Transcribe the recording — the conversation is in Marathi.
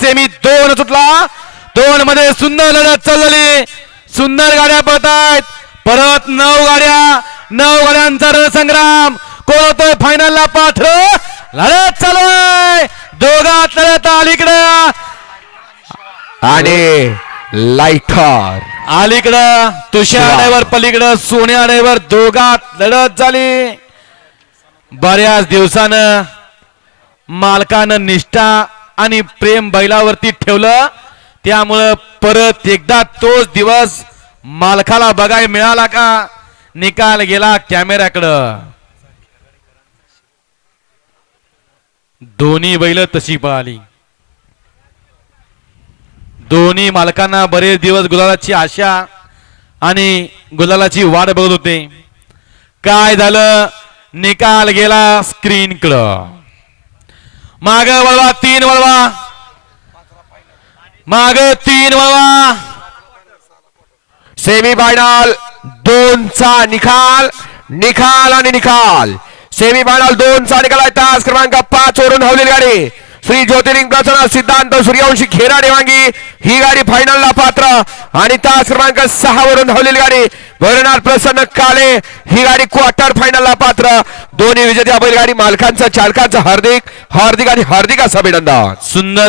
सेमी दोन सुटला. दोन मध्ये सुंदर लढत चाललेली सुंदर गाड्या पळत आहेत परत नऊ गाड्या. नऊ गाड्यांचा रणसंग्राम कोण होतोय फायनलला पात्र लढत चालू आहे दोघात लढत अलीकडं आणि लाईटर अलीकडं तुषार ड्रायव्हर पलीकडं सोन्या ड्रायव्हर दोघात लढत झाली. बऱ्याच दिवसानं मालकानं निष्ठा आणि प्रेम बैलावरती ठेवलं. त्यामुळं परत एकदा तोच दिवस मालकाला बघायला मिळाला का? निकाल गेला कॅमेऱ्याकडं. दोन्ही बैल तशी पळाली. दोन्ही मालकांना बरेच दिवस गुलालाची आशा आणि गुलालाची वाट बघत होते. काय झालं? निकाल गेला स्क्रीन कडं. माग वळवा तीन वळवा. माग तीन वळवा. सेमी फायनल दोनचा निकाल निकाल आणि निकाल. सेमी फायनल दोनचा निकाल आहे. तास क्रमांक पाच वरून हवलेली गाडी. श्री ज्योतिर्लिंग प्रसन्न सिद्धांत सूर्यवंशी खेरा देवांगी ही गाडी फायनलला पात्र. आणि तास क्रमांक सहा वरून धावलेली गाडी. भरणार प्रसन्न काले ही गाडी क्वार्टर फायनलला पात्र. दोन्ही विजेत्या बैलगाडी मालकांचा चालकांचा हार्दिक हार्दिक आणि हार्दिक असं अभिनंदन. सुंदर